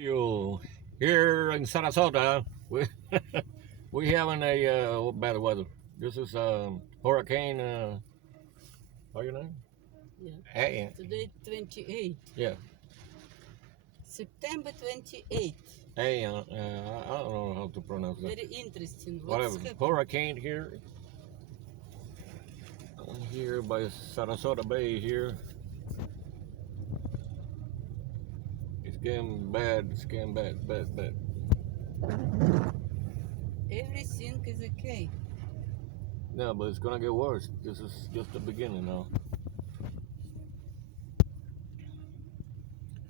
You here in Sarasota, we we having a bad weather. This is hurricane. How your name? Yeah. Hey, Today 28. yeah. September 28. Hey, I don't know how to pronounce that. Very interesting. Whatever. What's happening? Hurricane here. Here by Sarasota Bay here. It's getting bad. It's getting bad, bad. Everything is okay. No, but it's gonna get worse. This is just the beginning now.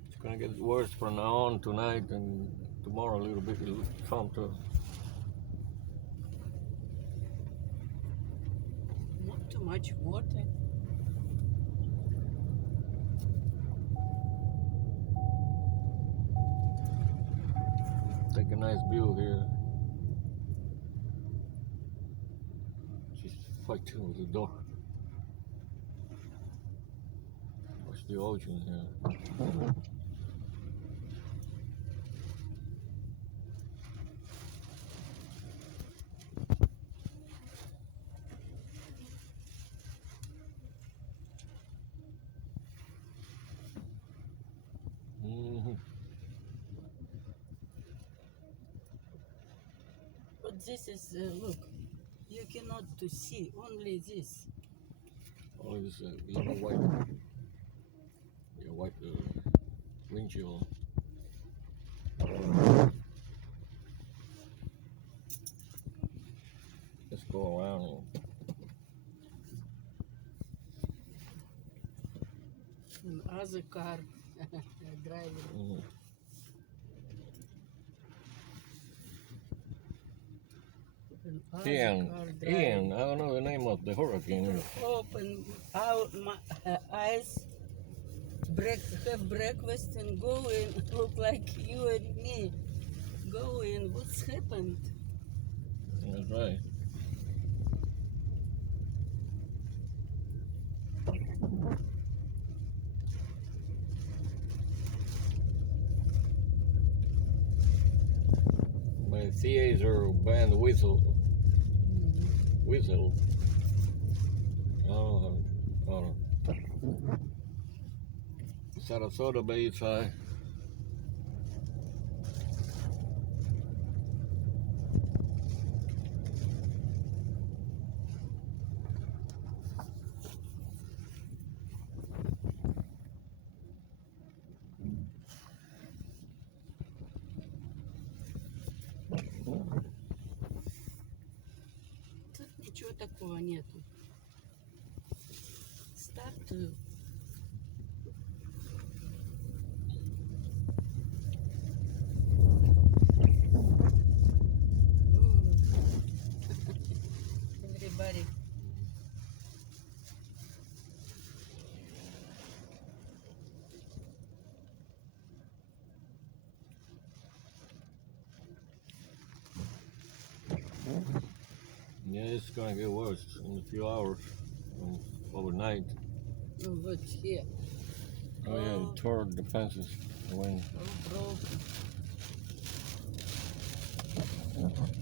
It's gonna get worse from now on tonight and tomorrow a little bit. Some too. Not too much water. Take a nice view here. She's fighting with the door. Watch the ocean here. But this is, look, you cannot to see, only this. Only this little white, yeah, white windshield. Let's go around here. And other car driving. Ian, I don't know the name of the hurricane. Open out my eyes, have breakfast and go in. Look like you and me. Go in. What's happened? That's right. My CAs are banned whistle. Whistle. Oh, Sarasota Bay side. Тут ничего такого нету. Стартую. Everybody. Yeah, it's gonna get worse in a few hours, overnight. Oh, look here. Oh yeah, it tore the fences away. All broken.